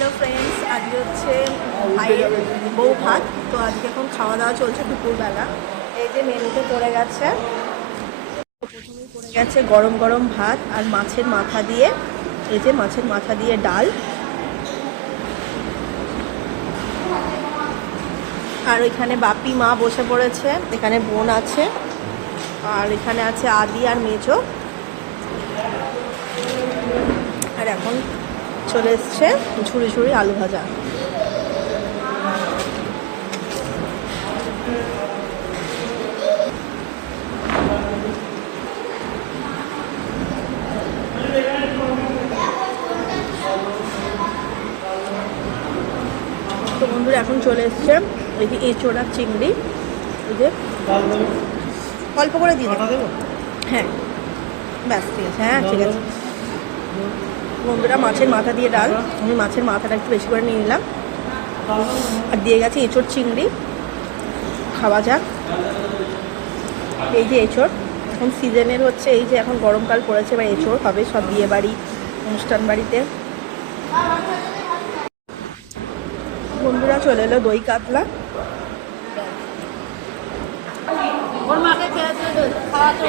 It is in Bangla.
হ্যালো ফ্রেন্ডস, আজকে হচ্ছে ভাইয়ের বউ ভাত। তো আজকে এখন খাওয়া দাওয়া চলছে দুপুরবেলা। এই যে মেনুতে পড়ে গেছে, প্রথমেই পড়ে গেছে গরম গরম ভাত আর মাছের মাথা দিয়ে, এই যে মাছের মাথা দিয়ে ডাল। আর ওইখানে বাপি মা বসে পড়েছে, এখানে বোন আছে, আর এখানে আছে আদি আর মেজো। আর এখন চলে এসছে ঝুড়ি ঝুড়ি আলু ভাজা। তো বন্ধুরা এখন চলে এসছে এই যে এঁচোড় আর চিংড়ি, এই যে অল্প করে দিয়ে দেবো। হ্যাঁ ব্যাস ঠিক আছে, হ্যাঁ ঠিক আছে। বন্ধুরা মাছের মাথা দিয়ে ডাল, আমি মাছের মাথাটা একটু বেশি করে নিয়ে নিলাম, আর দিয়ে গেছে এঁচোড় চিংড়ি। খাওয়া যাক। এই যে এঁচোড় এখন সিজনের হচ্ছে, এই যে এখন গরমকাল পড়েছে, এবার এঁচোড় হবে সব বিয়ে বাড়ি অনুষ্ঠান বাড়িতে। বন্ধুরা চলে এলো দই কাতলা। ওর মাকে খেয়েছে খাওয়াতে